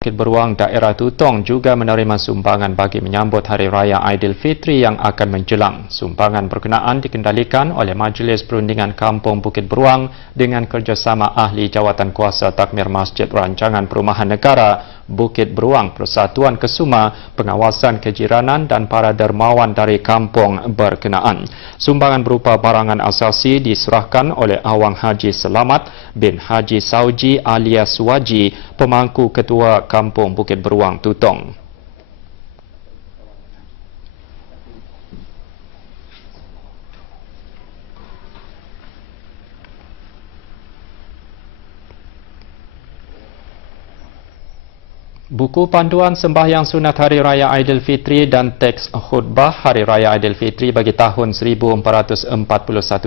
Bukit Beruang daerah Tutong juga menerima sumbangan bagi menyambut Hari Raya Aidilfitri yang akan menjelang. Sumbangan berkenaan dikendalikan oleh Majlis Perundingan Kampung Bukit Beruang dengan kerjasama Ahli Jawatan Kuasa Takmir Masjid Rancangan Perumahan Negara Bukit Beruang, Persatuan Kesuma, Pengawasan Kejiranan dan para dermawan dari kampung berkenaan. Sumbangan berupa barangan asasi diserahkan oleh Awang Haji Selamat bin Haji Sauji alias Waji, pemangku Ketua Kampung Bukit Beruang Tutong. Buku panduan sembahyang sunat Hari Raya Aidilfitri dan teks khutbah Hari Raya Aidilfitri bagi tahun 1441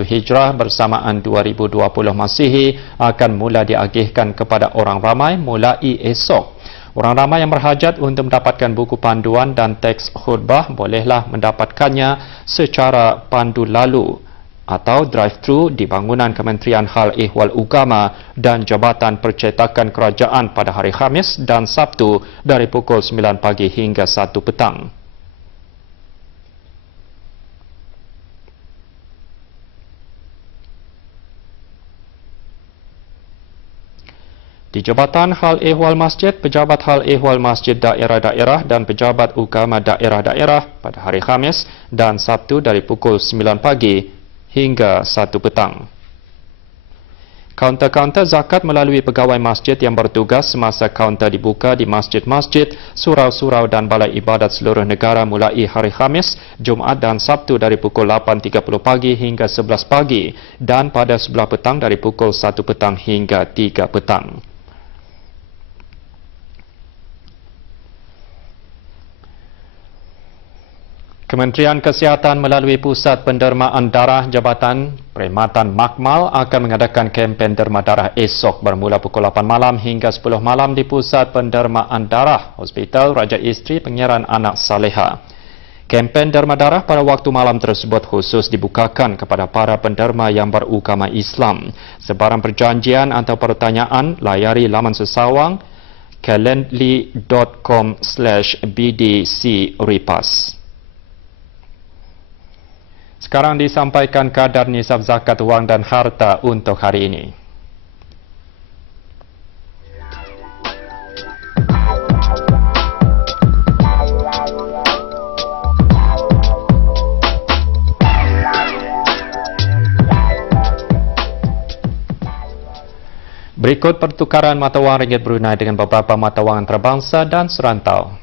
Hijrah bersamaan 2020 Masihi akan mula diagihkan kepada orang ramai mulai esok. Orang ramai yang berhajat untuk mendapatkan buku panduan dan teks khutbah bolehlah mendapatkannya secara pandu lalu atau drive-thru di bangunan Kementerian Hal Ehwal Ugama dan Jabatan Percetakan Kerajaan pada hari Khamis dan Sabtu dari pukul 9 pagi hingga 1 petang. Di Jabatan Hal Ehwal Masjid, pejabat Hal Ehwal Masjid daerah-daerah dan pejabat Ugama daerah-daerah pada hari Khamis dan Sabtu dari pukul 9 pagi hingga 1 petang. Kaunter-kaunter zakat melalui pegawai masjid yang bertugas semasa kaunter dibuka di masjid-masjid, surau-surau dan balai ibadat seluruh negara mulai hari Khamis, Jumaat dan Sabtu dari pukul 8.30 pagi hingga 11 pagi dan pada sebelah petang dari pukul 1 petang hingga 3 petang. Kementerian Kesihatan melalui Pusat Pendermaan Darah Jabatan Perkhidmatan Makmal akan mengadakan kempen derma darah esok bermula pukul 8 malam hingga 10 malam di Pusat Pendermaan Darah Hospital Raja Isteri Penyiaran Anak Saleha. Kempen derma darah pada waktu malam tersebut khusus dibukakan kepada para penderma yang beragama Islam. Sebarang perjanjian atau pertanyaan layari laman sesawang calendly.com/bdcripas. Sekarang disampaikan kadar nisab zakat wang dan harta untuk hari ini. Berikut pertukaran mata wang ringgit Brunei dengan beberapa mata wang antarabangsa dan serantau.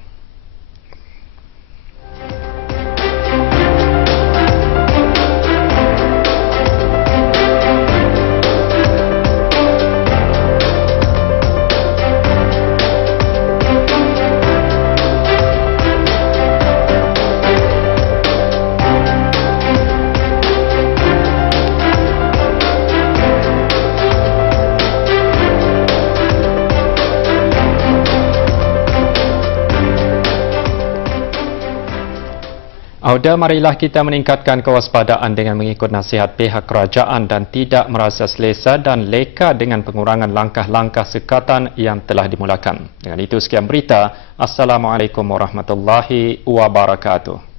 Auda, marilah kita meningkatkan kewaspadaan dengan mengikut nasihat pihak kerajaan dan tidak merasa selesa dan leka dengan pengurangan langkah-langkah sekatan yang telah dimulakan. Dengan itu, sekian berita. Assalamualaikum warahmatullahi wabarakatuh.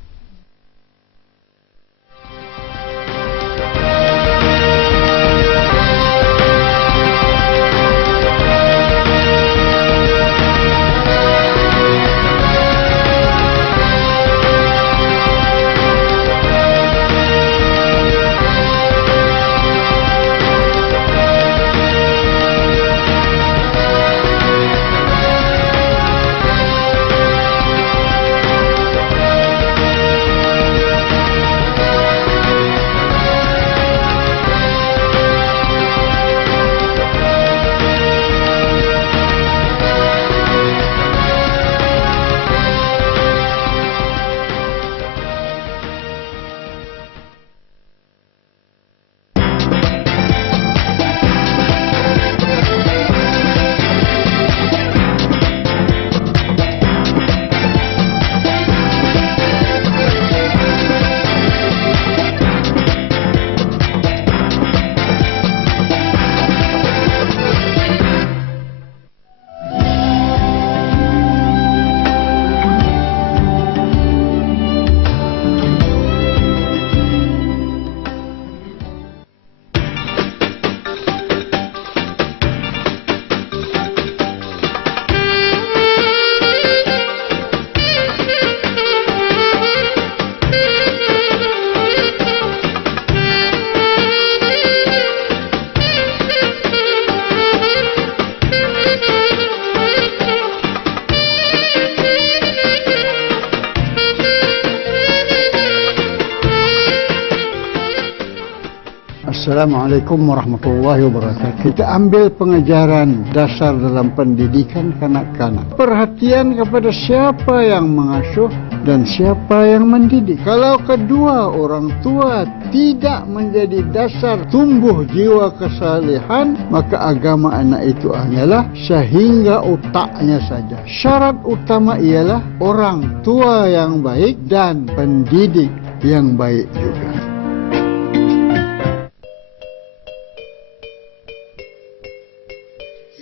Assalamualaikum warahmatullahi wabarakatuh. Kita ambil pengajaran dasar dalam pendidikan kanak-kanak. Perhatian kepada siapa yang mengasuh dan siapa yang mendidik. Kalau kedua orang tua tidak menjadi dasar tumbuh jiwa kesalehan, maka agama anak itu hanyalah sehingga otaknya saja. Syarat utama ialah orang tua yang baik dan pendidik yang baik juga.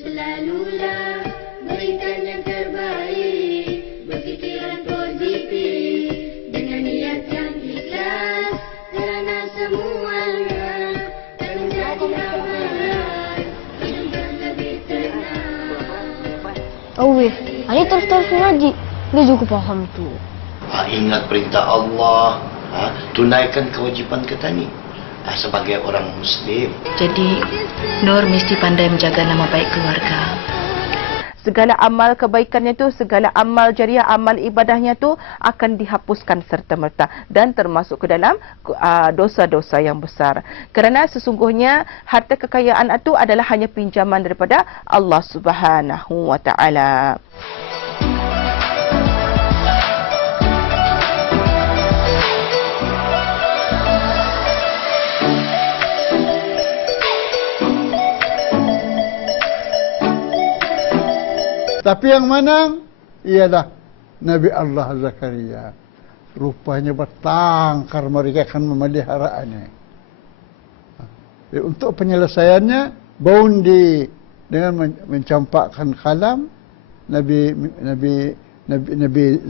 Selalulah berikan yang terbaik, berfikiran positif dengan niat yang ikhlas, kerana semuanya akan menjadi amalan, hidup lebih tenang. Awif, Ali terus-terus ngaji. Dia juga faham tu. Ingat perintah Allah, tunaikan kewajipan kita ni sebagai orang Muslim. Jadi, Nur mesti pandai menjaga nama baik keluarga. Segala amal kebaikannya tu, segala amal jariah, amal ibadahnya tu akan dihapuskan serta-merta dan termasuk ke dalam dosa-dosa yang besar. Kerana sesungguhnya harta kekayaan itu adalah hanya pinjaman daripada Allah Subhanahu wa taala. Tapi yang menang ialah Nabi Allah Zakaria. Rupanya bertangkar mereka akan memeliharaannya. Untuk penyelesaiannya, Baundi dengan mencampakkan kalam, Nabi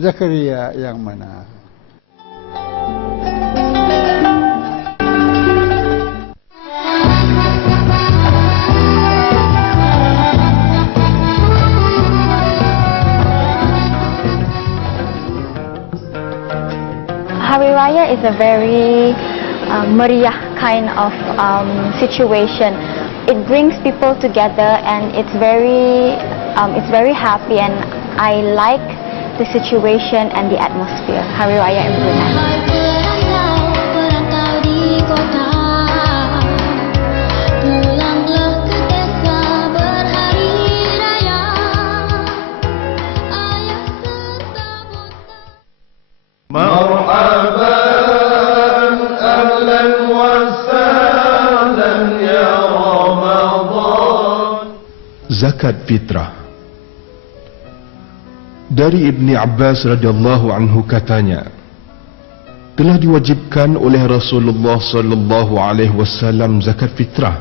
Zakaria yang menang. Hari Raya is a very meriah kind of situation. It brings people together and it's very happy, and I like the situation and the atmosphere. Hari Raya in Brunei. Zakat fitrah. Dari Ibni Abbas radhiyallahu anhu katanya, telah diwajibkan oleh Rasulullah sallallahu alaihi wasallam zakat fitrah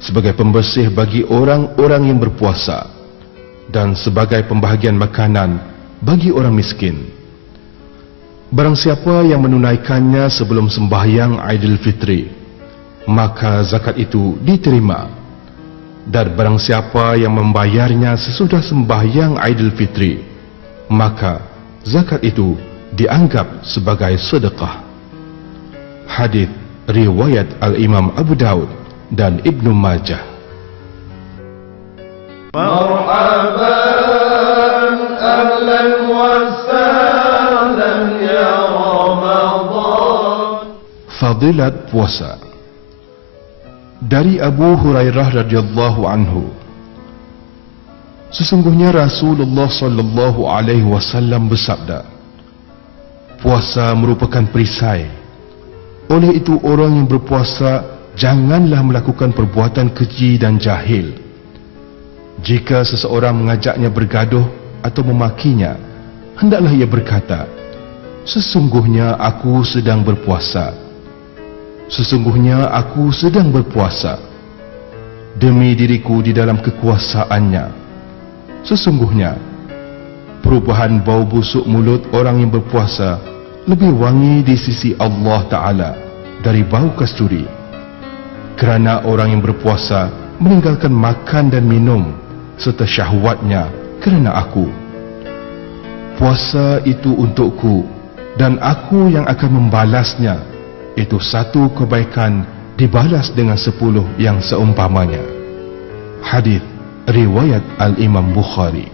sebagai pembersih bagi orang-orang yang berpuasa dan sebagai pembahagian makanan bagi orang miskin. Barang siapa yang menunaikannya sebelum sembahyang Aidilfitri, maka zakat itu diterima. Dan barang siapa yang membayarnya sesudah sembahyang Aidilfitri, maka zakat itu dianggap sebagai sedekah. Hadis riwayat Al-Imam Abu Daud dan Ibnu Majah. Marhaban ahlan wa sahlan ya Ramadan. Fadilat puasa. Dari Abu Hurairah radhiyallahu anhu, sesungguhnya Rasulullah sallallahu alaihi wasallam bersabda, puasa merupakan perisai. Oleh itu orang yang berpuasa janganlah melakukan perbuatan keji dan jahil. Jika seseorang mengajaknya bergaduh atau memakinya, hendaklah ia berkata, sesungguhnya aku sedang berpuasa. Sesungguhnya aku sedang berpuasa. Demi diriku di dalam kekuasaannya, sesungguhnya perubahan bau busuk mulut orang yang berpuasa lebih wangi di sisi Allah Ta'ala dari bau kasturi. Kerana orang yang berpuasa meninggalkan makan dan minum serta syahwatnya kerana aku. Puasa itu untukku dan aku yang akan membalasnya. Itu satu kebaikan dibalas dengan 10 yang seumpamanya. Hadis riwayat Al-Imam Bukhari.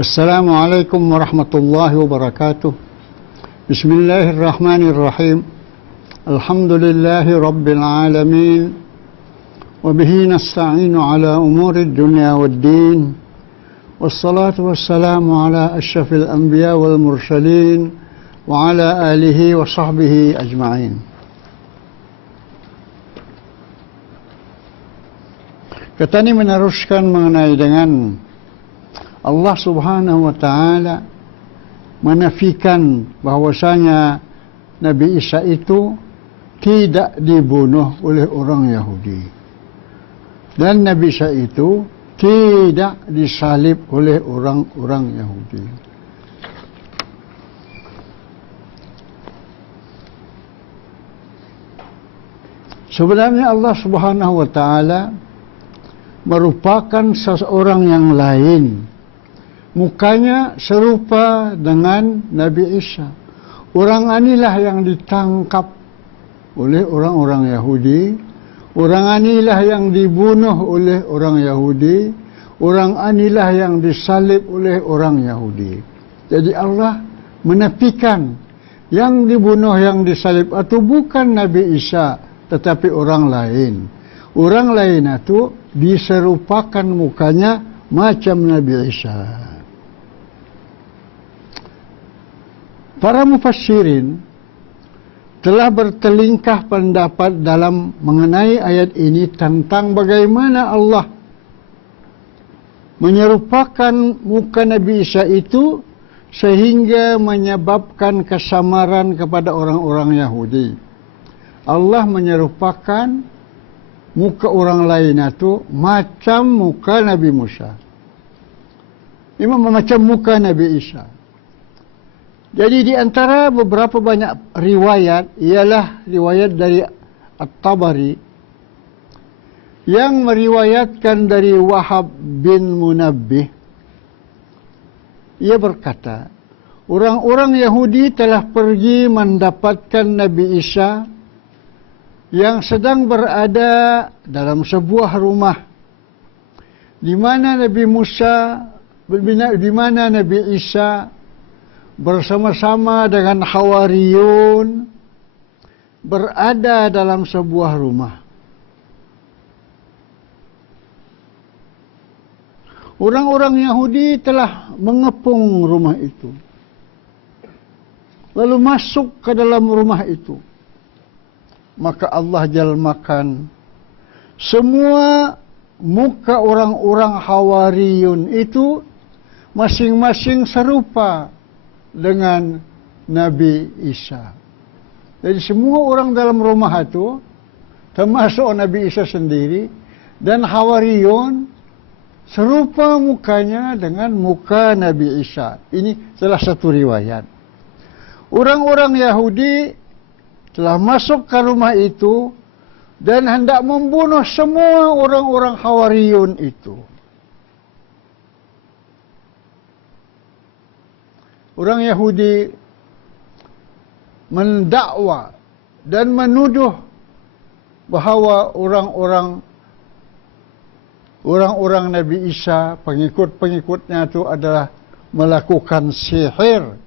Assalamualaikum warahmatullahi wabarakatuh. Bismillahirrahmanirrahim. Alhamdulillahi rabbil alamin. Wabihi nasta'inu ala umuri dunya waddin. Wassalatu wassalamu ala asyrafil anbiya wal mursalin. Wa ala alihi wa sahbihi ajma'in. Kita ini meneruskan mengenai dengan Allah Subhanahu wa Ta'ala menafikan bahwasanya Nabi Isa itu tidak dibunuh oleh orang Yahudi, dan Nabi Isa itu tidak disalib oleh orang-orang Yahudi. Sebenarnya Allah Subhanahu wa Ta'ala merupakan seseorang yang lain. Mukanya serupa dengan Nabi Isa. Orang inilah yang ditangkap oleh orang-orang Yahudi. Orang inilah yang dibunuh oleh orang Yahudi. Orang inilah yang disalib oleh orang Yahudi. Jadi Allah menafikan yang dibunuh, yang disalib itu bukan Nabi Isa, tetapi orang lain. Orang lain itu diserupakan mukanya macam Nabi Isa. Para mufassirin telah bertelingkah pendapat dalam mengenai ayat ini tentang bagaimana Allah menyerupakan muka Nabi Isa itu sehingga menyebabkan kesamaran kepada orang-orang Yahudi. Allah menyerupakan muka orang lain itu macam muka Nabi Musa. Macam muka Nabi Isa. Jadi di antara beberapa banyak riwayat, ialah riwayat dari At-Tabari yang meriwayatkan dari Wahab bin Munabbih. Ia berkata, orang-orang Yahudi telah pergi mendapatkan Nabi Isa yang sedang berada dalam sebuah rumah di mana Nabi Isa bersama-sama dengan Hawariyun berada dalam sebuah rumah. Orang-orang Yahudi telah mengepung rumah itu, lalu masuk ke dalam rumah itu. Maka Allah jalmakan semua muka orang-orang Hawariyun itu masing-masing serupa dengan Nabi Isa. Jadi semua orang dalam rumah itu, termasuk Nabi Isa sendiri dan Hawariyun, serupa mukanya dengan muka Nabi Isa. Ini salah satu riwayat. Orang-orang Yahudi telah masuk ke rumah itu dan hendak membunuh semua orang-orang Hawariyun itu. Orang Yahudi mendakwa dan menuduh bahawa orang-orang Nabi Isa, pengikut-pengikutnya itu adalah melakukan sihir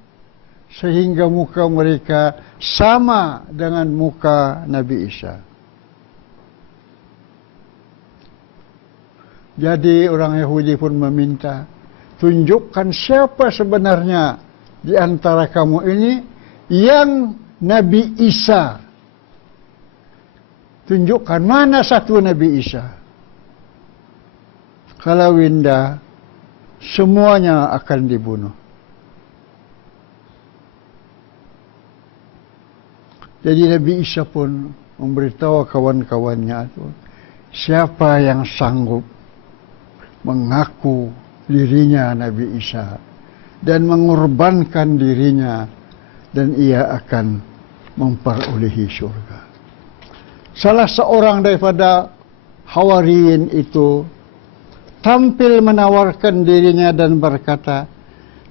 sehingga muka mereka sama dengan muka Nabi Isa. Jadi orang Yahudi pun meminta, tunjukkan siapa sebenarnya di antara kamu ini yang Nabi Isa. Tunjukkan mana satu Nabi Isa. Kalau tidak, semuanya akan dibunuh. Jadi Nabi Isa pun memberitahu kawan-kawannya itu, siapa yang sanggup mengaku dirinya Nabi Isa dan mengorbankan dirinya, dan ia akan memperolehi syurga. Salah seorang daripada Hawariyin itu tampil menawarkan dirinya dan berkata,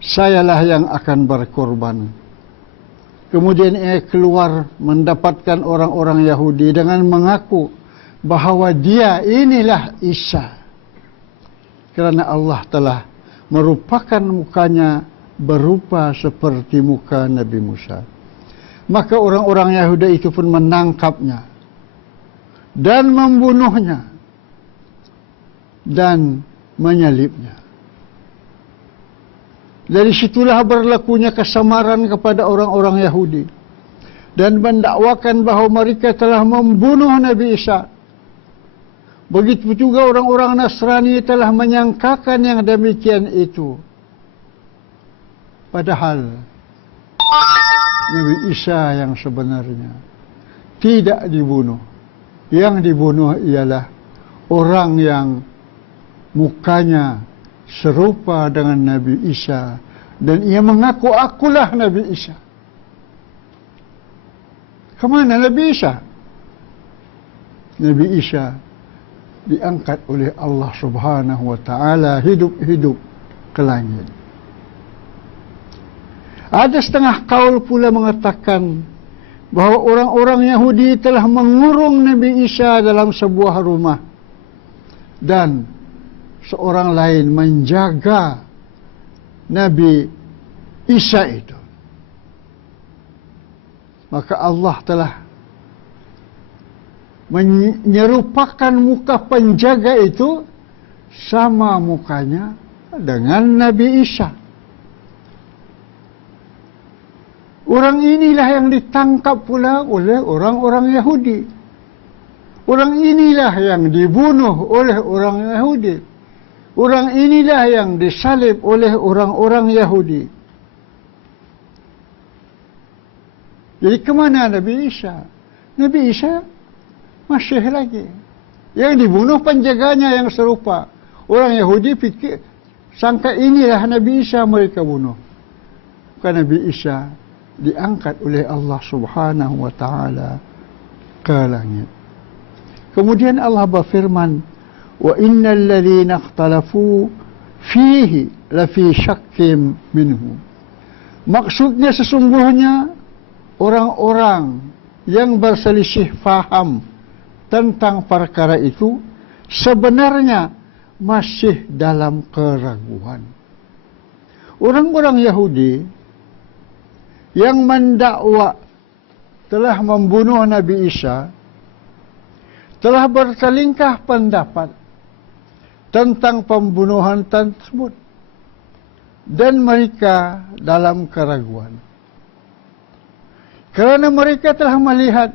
sayalah yang akan berkorban. Kemudian ia keluar mendapatkan orang-orang Yahudi dengan mengaku bahawa dia inilah Isa. Kerana Allah telah merupakan mukanya berupa seperti muka Nabi Musa. Maka orang-orang Yahudi itu pun menangkapnya dan membunuhnya dan menyalibnya. Dari situlah berlakunya kesamaran kepada orang-orang Yahudi dan mendakwakan bahawa mereka telah membunuh Nabi Isa. Begitu juga orang-orang Nasrani telah menyangkakan yang demikian itu. Padahal Nabi Isa yang sebenarnya tidak dibunuh. Yang dibunuh ialah orang yang mukanya serupa dengan Nabi Isa dan ia mengaku akulah Nabi Isa. Kemana Nabi Isa? Nabi Isa diangkat oleh Allah Subhanahu wa taala hidup-hidup ke langit. Ada setengah kaul pula mengatakan bahawa orang-orang Yahudi telah mengurung Nabi Isa dalam sebuah rumah dan seorang lain menjaga Nabi Isa itu. Maka Allah telah menyerupakan muka penjaga itu sama mukanya dengan Nabi Isa. Orang inilah yang ditangkap pula oleh orang-orang Yahudi. Orang inilah yang dibunuh oleh orang Yahudi. Orang inilah yang disalib oleh orang-orang Yahudi. Jadi kemana Nabi Isa? Nabi Isa masih lagi. Yang dibunuh penjaganya yang serupa. Orang Yahudi fikir, sangka inilah Nabi Isa mereka bunuh. Bukan Nabi Isa diangkat oleh Allah Subhanahu wa taala ke langit. Kemudian Allah berfirman, "Wa innal ladzina ikhtalafu fihi lafi syakkim minhu." Maksudnya sesungguhnya orang-orang yang berselisih faham tentang perkara itu sebenarnya masih dalam keraguan. Orang-orang Yahudi yang mendakwa telah membunuh Nabi Isa telah berselingkah pendapat tentang pembunuhan tersebut dan mereka dalam keraguan. Kerana mereka telah melihat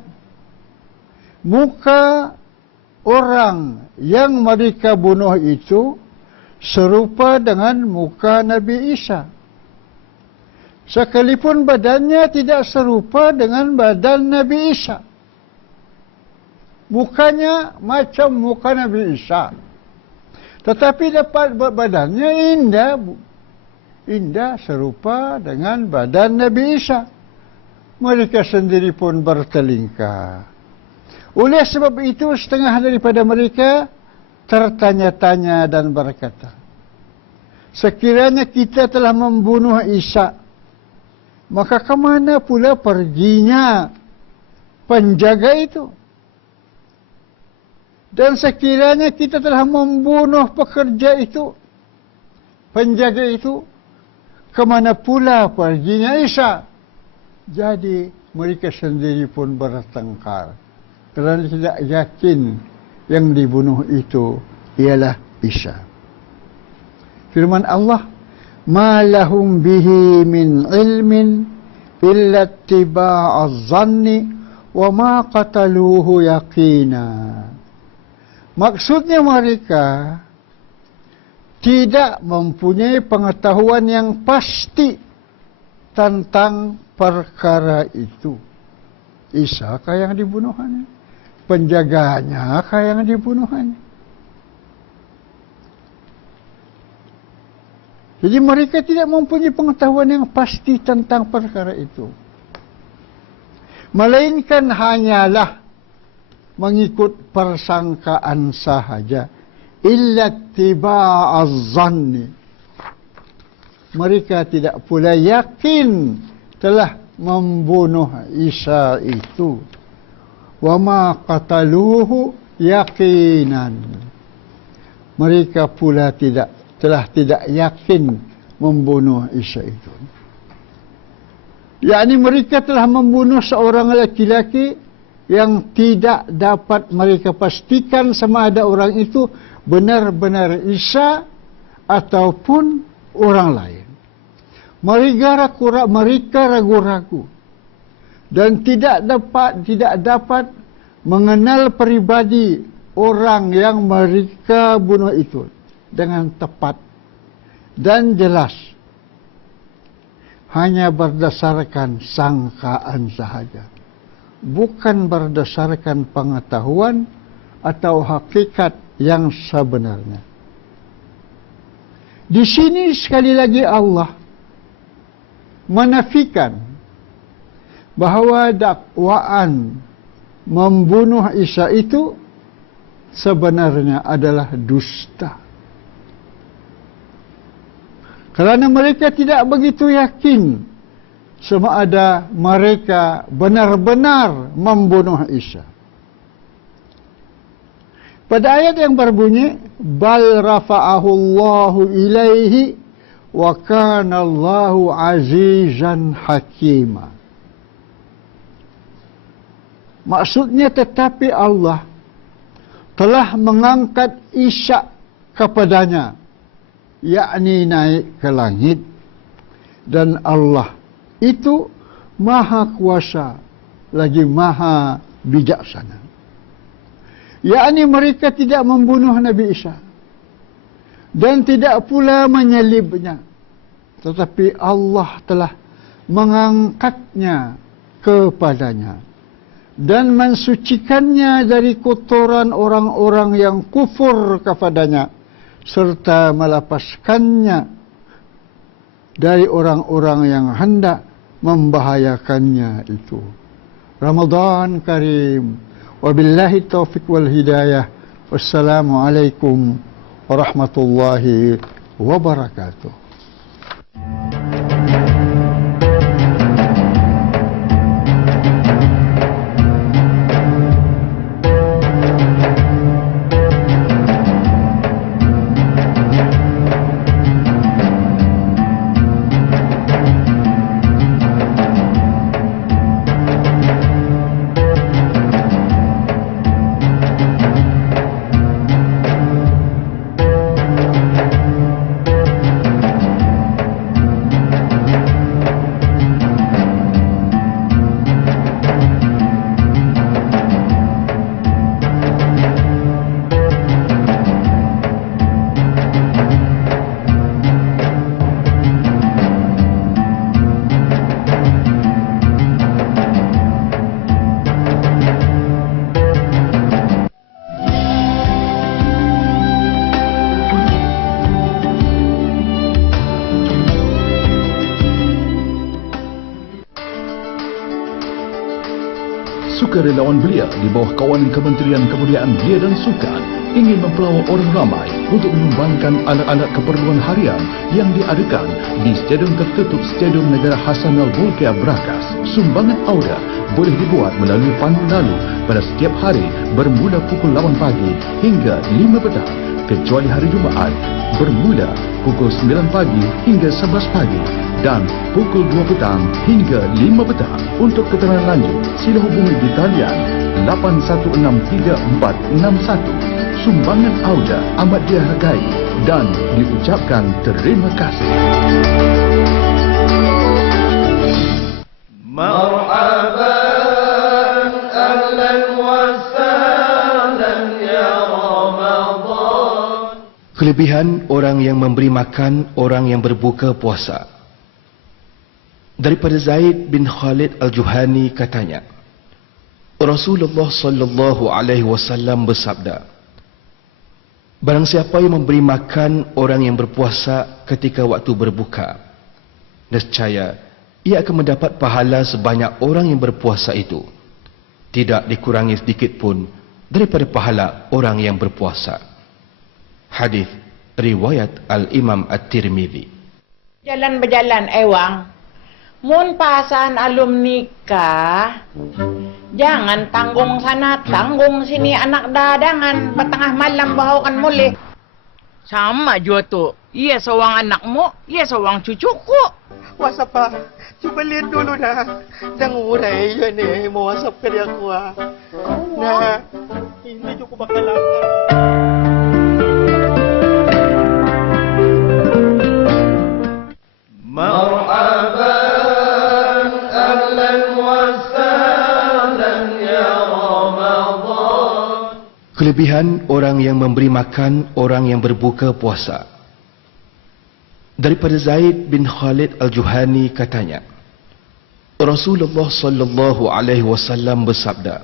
muka orang yang mereka bunuh itu serupa dengan muka Nabi Isa. Sekalipun badannya tidak serupa dengan badan Nabi Isa. Mukanya macam muka Nabi Isa. Tetapi dapat badannya indah serupa dengan badan Nabi Isa. Mereka sendiri pun bertelingkah. Oleh sebab itu setengah daripada mereka tertanya-tanya dan berkata, sekiranya kita telah membunuh Isa, maka kemana pula perginya penjaga itu? Dan sekiranya kita telah membunuh pekerja itu, penjaga itu, kemana pula perginya Isa? Jadi mereka sendiri pun bertengkar kerana tidak yakin yang dibunuh itu ialah Isa. Firman Allah, "Ma lahum bihi min ilmin illa ittiba'az zanni wa ma qataluhu yaqina." Maksudnya mereka tidak mempunyai pengetahuan yang pasti tentang perkara itu. Isa kah yang dibunuhannya? Penjaganya kah yang dibunuhannya? Jadi mereka tidak mempunyai pengetahuan yang pasti tentang perkara itu. Melainkan hanyalah mengikut persangkaan sahaja. Illa tiba'az zanni. Mereka tidak pula yakin telah membunuh Isa itu. Wa ma qataluhu yaqinan. Mereka pula tidak telah tidak yakin membunuh Isa itu. Yakni mereka telah membunuh seorang laki-laki yang tidak dapat mereka pastikan sama ada orang itu benar-benar Isa ataupun orang lain. Mereka ragu-ragu dan tidak dapat mengenal pribadi orang yang mereka bunuh itu dengan tepat dan jelas. Hanya berdasarkan sangkaan sahaja, bukan berdasarkan pengetahuan atau hakikat yang sebenarnya. Di sini sekali lagi Allah menafikan bahawa dakwaan membunuh Isa itu sebenarnya adalah dusta. Kerana mereka tidak begitu yakin sama ada mereka benar-benar membunuh Isa. Pada ayat yang berbunyi, bal rafa'ahu Allahu ilaihi wa kana Allahu azizan hakima. Maksudnya tetapi Allah telah mengangkat Isa kepadanya, yakni naik ke langit, dan Allah itu maha kuasa lagi maha bijaksana. Yakni mereka tidak membunuh Nabi Isa dan tidak pula menyalibnya, tetapi Allah telah mengangkatnya kepadanya dan mensucikannya dari kotoran orang-orang yang kufur kepadanya, serta melepaskannya dari orang-orang yang hendak membahayakannya itu. Ramadan Karim. Wabillahi taufiq wal hidayah. Wassalamualaikum warahmatullahi wabarakatuh. Sukarelawan belia di bawah kawanan Kementerian Kebudayaan Belia dan Sukan ingin mempelawak orang ramai untuk menyumbangkan alat-alat keperluan harian yang diadakan di Stadium Tertutup Stadium Negara Hassanal Bolkiah Brakas. Sumbangan auda boleh dibuat melalui pandu lalu pada setiap hari bermula pukul 8 pagi hingga 5 petang, kecuali hari Jumaat bermula pukul 9 pagi hingga 11 pagi dan pukul 2 petang hingga 5 petang. Untuk keterangan lanjut, sila hubungi di talian 816341. Sumbangan auda amat dihargai dan diucapkan terima kasih. Marhaban ahlan wa sahlan ya Ramadan. Kelebihan orang yang memberi makan orang yang berbuka puasa. Daripada Zaid bin Khalid Al-Juhani katanya, Rasulullah sallallahu alaihi wasallam bersabda, barang siapa yang memberi makan orang yang berpuasa ketika waktu berbuka, nescaya ia akan mendapat pahala sebanyak orang yang berpuasa itu, tidak dikurangi sedikit pun daripada pahala orang yang berpuasa. Hadis riwayat Al-Imam At-Tirmidzi. Jalan berjalan ewang. Mun pasan alum nikah, jangan tanggung sana, tanggung sini anak dadangan, bertengah malam bahawakan mulih. Sama jua tu. Ia seorang anakmu, ia seorang cucuku. Wasapa, cuba lihat dulu dah. Dan urai je ni mau wasap ke dia kuah. Nah, ini cukup bakal lama. Marhaban ahlan wa sahlan ya Ramadan. Kelebihan orang yang memberi makan orang yang berbuka puasa. Daripada Zaid bin Khalid Al-Juhani katanya, Rasulullah sallallahu alaihi wasallam bersabda,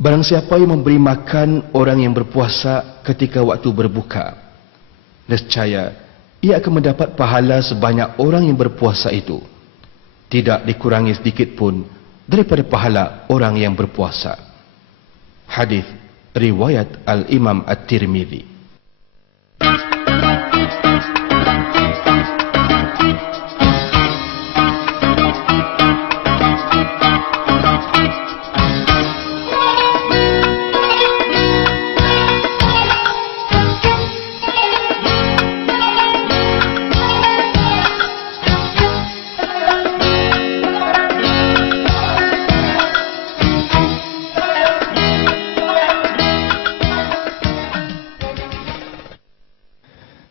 barang siapa yang memberi makan orang yang berpuasa ketika waktu berbuka, nescaya ia akan mendapat pahala sebanyak orang yang berpuasa itu, tidak dikurangi sedikit pun daripada pahala orang yang berpuasa. Hadis riwayat Al-Imam At-Tirmidzi.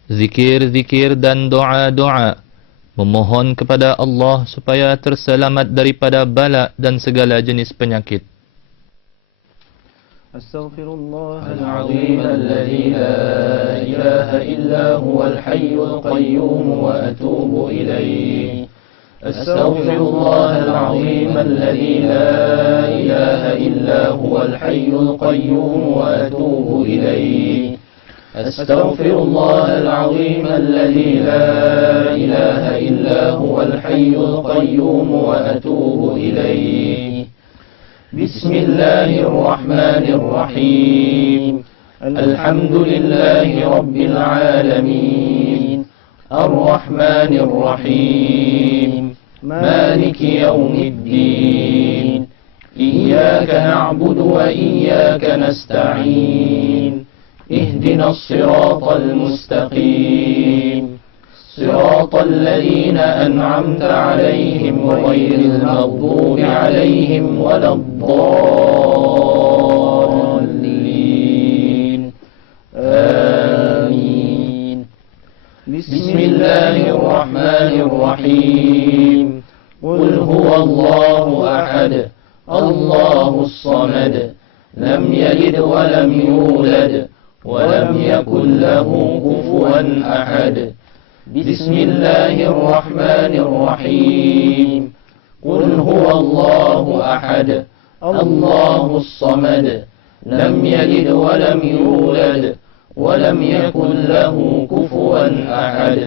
Zikir-zikir dan doa-doa memohon kepada Allah supaya terselamat daripada bala dan segala jenis penyakit. Astaghfirullahal azim alladzi la ilaha illa huwal hayyul qayyum wa atubu ilayh. Astaghfirullahal azim alladzi la ilaha illa huwal hayyul qayyum wa atubu ilayh. أستغفر الله العظيم الذي لا إله إلا هو الحي القيوم وأتوب إليه. بسم الله الرحمن الرحيم. الحمد لله رب العالمين الرحمن الرحيم مالك يوم الدين إياك نعبد وإياك نستعين اهدنا الصراط المستقيم صراط الذين أنعمت عليهم غير المغضوب عليهم ولا الضالين آمين. بسم الله الرحمن الرحيم. قل هو الله أحد الله الصمد لم يلد ولم يولد ولم يكن له كفوا أحد. بسم الله الرحمن الرحيم. قل هو الله أحد الله الصمد لم يلد ولم يولد ولم يكن له كفوا أحد.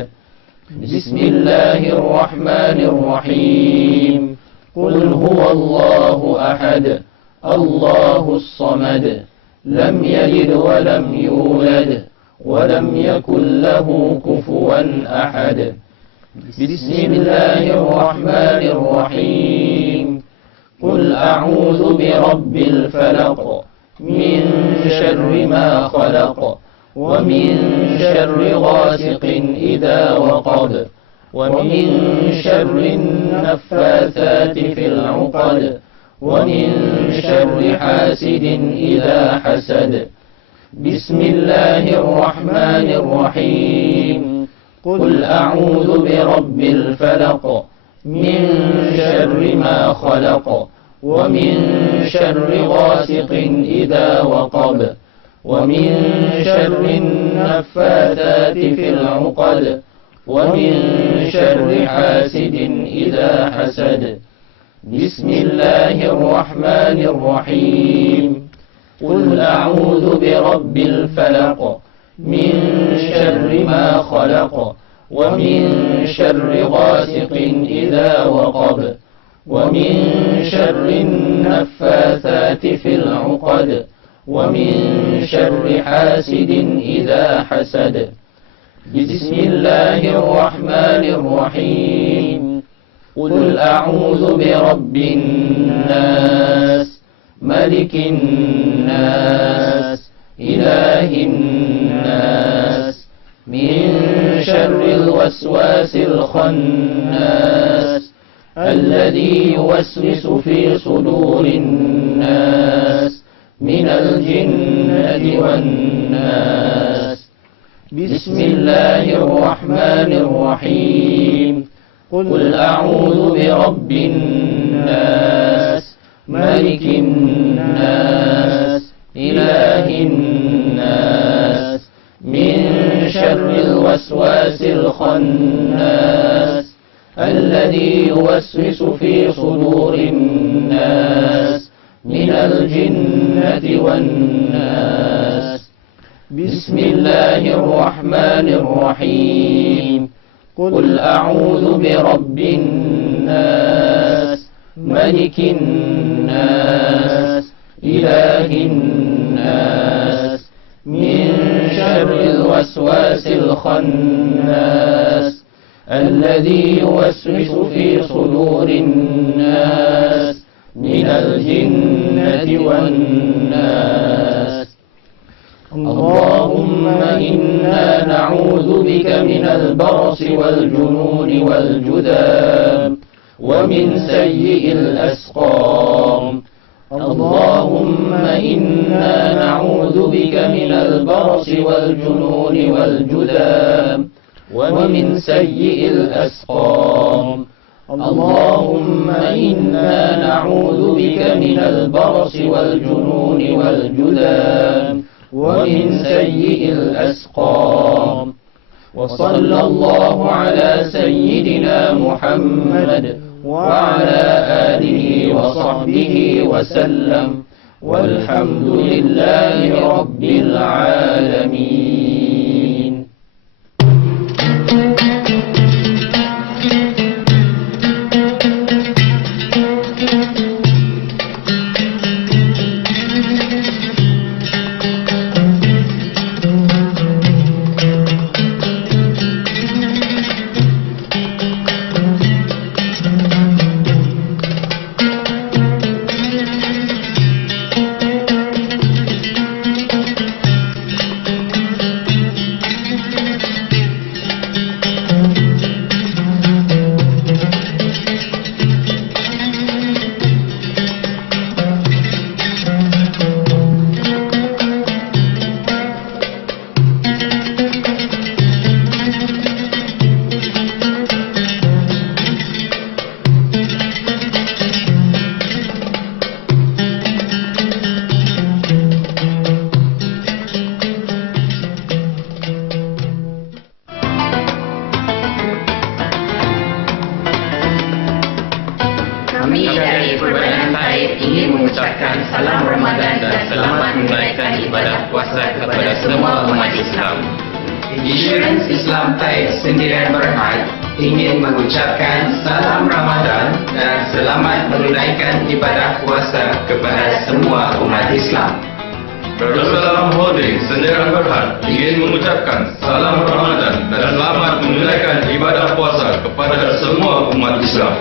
بسم الله الرحمن الرحيم. قل هو الله أحد الله الصمد لم يلد ولم يولد ولم يكن له كفوا أحد. بسم الله الرحمن الرحيم. قل أعوذ برب الفلق من شر ما خلق ومن شر غاسق إذا وقب ومن شر النفاثات في العقد ومن شر حاسد إذا حسد. بسم الله الرحمن الرحيم. قل أعوذ برب الفلق من شر ما خلق ومن شر غاسق إذا وقب ومن شر النفاثات في العقد ومن شر حاسد إذا حسد. بسم الله الرحمن الرحيم. قل أعوذ برب الفلق من شر ما خلق ومن شر غاسق إذا وقب ومن شر النفاثات في العقد ومن شر حاسد إذا حسد. بسم الله الرحمن الرحيم. قل أعوذ برب الناس ملك الناس إله الناس الوسواس الخناس الذي يوسوس في صدور الناس من الجنة والناس بسم الله الرحمن الرحيم قل أعوذ برب الناس ملك الناس إله الناس من شر الوسواس الخناس الذي يوسوس في صدور الناس من الجنة والناس بسم الله الرحمن الرحيم قل أعوذ برب الناس ملك الناس إله الناس من شر الوسواس الخناس الذي يوسوس في صدور الناس من الجنة والناس اللهم إنا نعوذ بك من البرص والجنون والجذام ومن سيء الأسقام اللهم إنا نعوذ بك من البرص والجنون والجذام ومن سيء الأسقام اللهم إنا نعوذ بك من البرص والجنون والجذام ومن سيء الأسقام وصلى الله على سيدنا محمد وعلى آله وصحبه وسلم والحمد لله رب العالمين. Kami dari Perbadanan Taib ingin mengucapkan salam Ramadan dan selamat menunaikan ibadah puasa kepada semua umat Islam. Insurans Islam Taib Sendirian Berhad ingin mengucapkan salam Ramadan dan selamat menunaikan ibadah puasa kepada semua umat Islam. Darussalam Holding Sendirian Berhad ingin mengucapkan salam Ramadan dan selamat menunaikan ibadah puasa kepada semua umat Islam.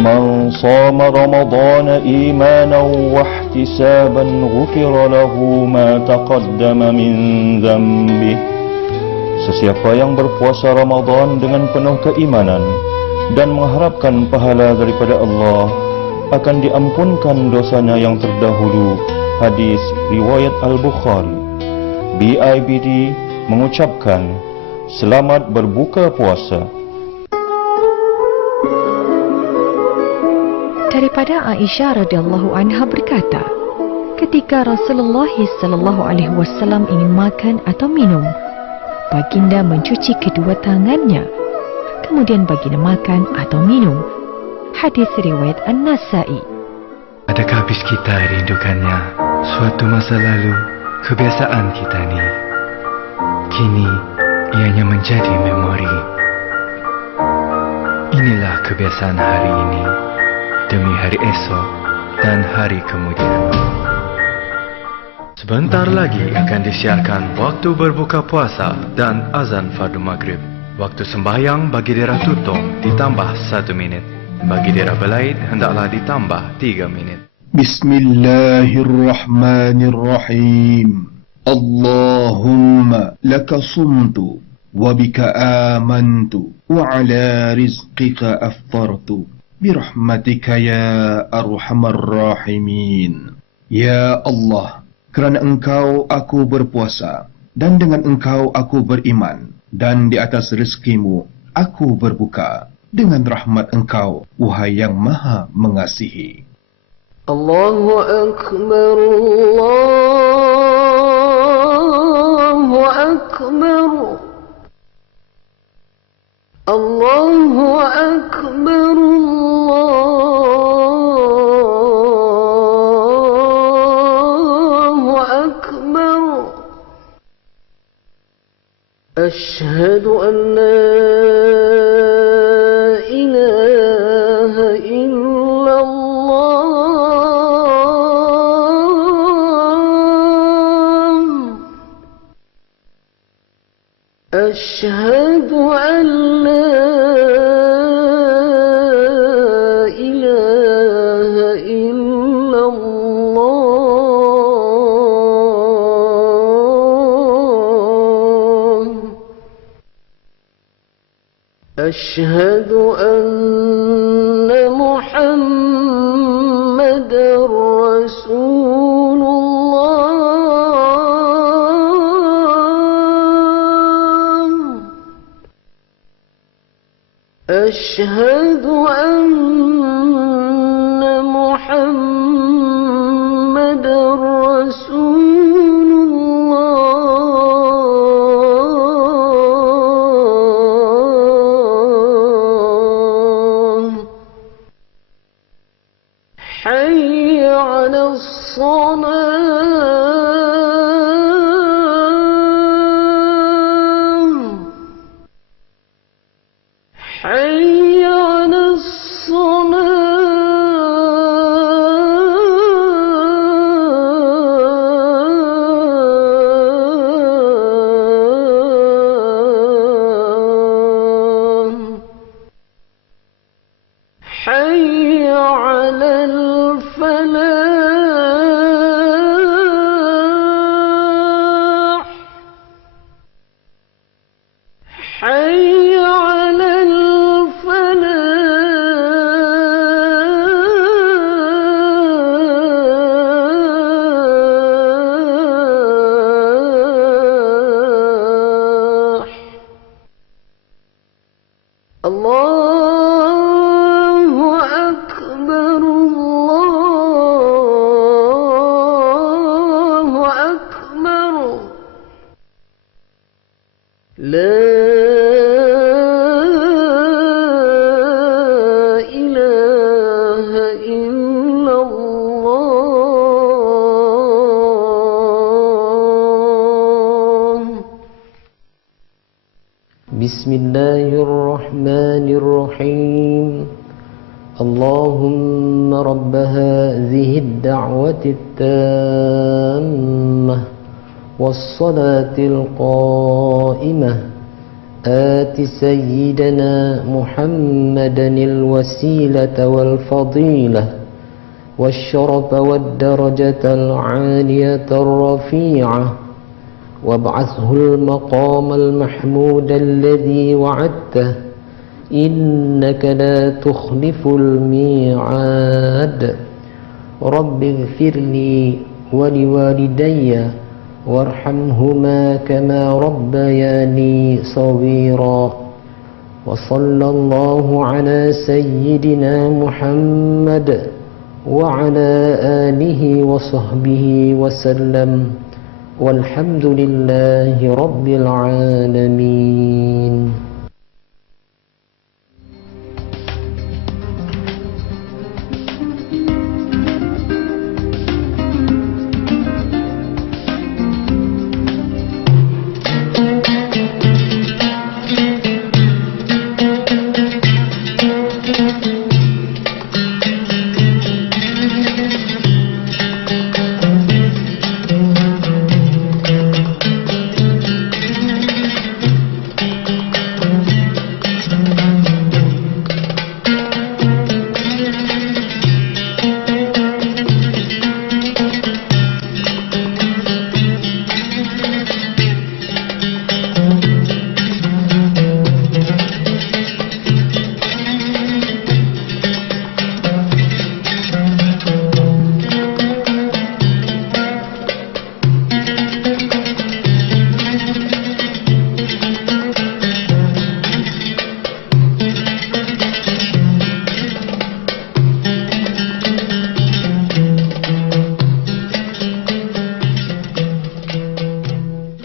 من صام رمضان إيمانا واحتسابا غفر له ما تقدم من ذنبه. Sesiapa yang berpuasa Ramadan dengan penuh keimanan dan mengharapkan pahala daripada Allah, akan diampunkan dosanya yang terdahulu. Hadis riwayat Al-Bukhari. BIBD mengucapkan selamat berbuka puasa. Daripada Aisyah radhiyallahu anha berkata, ketika Rasulullah sallallahu alaihi wasallam ingin makan atau minum, baginda mencuci kedua tangannya, kemudian baginda makan atau minum. Hadis riwayat An-Nasa'i. Adakah habis kita rindukannya? Suatu masa lalu, kebiasaan kita ni. Kini ianya menjadi memori. Inilah kebiasaan hari ini demi hari esok dan hari kemudian. Sebentar lagi akan disiarkan waktu berbuka puasa dan azan fardu maghrib. Waktu sembahyang bagi daerah Tutong ditambah 1 minit. Bagi daerah Belaid hendaklah ditambah 3 minit. Bismillahirrahmanirrahim. Allahumma laka sumtu wa bika amantu wa ala rizqika aftartu birahmatika ya arhamar rahimin. Ya Allah, kerana Engkau aku berpuasa dan dengan Engkau aku beriman, dan di atas rezekimu aku berbuka dengan rahmat Engkau, wahai yang Maha Mengasihi. Allahu Akbar, Allahu Akbar, Allahu Akbar, Allahu Akbar. Ashhadu an la ilaha illallah. أشهد أن لا إله إلا الله. أشهد أن محمدا رسول الله. أشهد أن محمدا رسول الله. حي على الصلاة. حي على الصلاة. حي على الفلاح. حي على الفلاح. الله أكبر، الله أكبر. لا إله إلا الله. بسم الله الرحمن الرحيم. اللهم رب هذه الدعوة التامة والصلاة القائمة آت سيدنا محمدا الوسيلة والفضيلة والشرف والدرجة العالية الرفيعة وابعثه المقام المحمود الذي وعدته إنك لا تخلف الميعاد. رب اغفر لي ولوالدي وارحمهما كما ربياني صغيرا. وصلى الله على سيدنا محمد وعلى آله وصحبه وسلم. والحمد لله رب العالمين.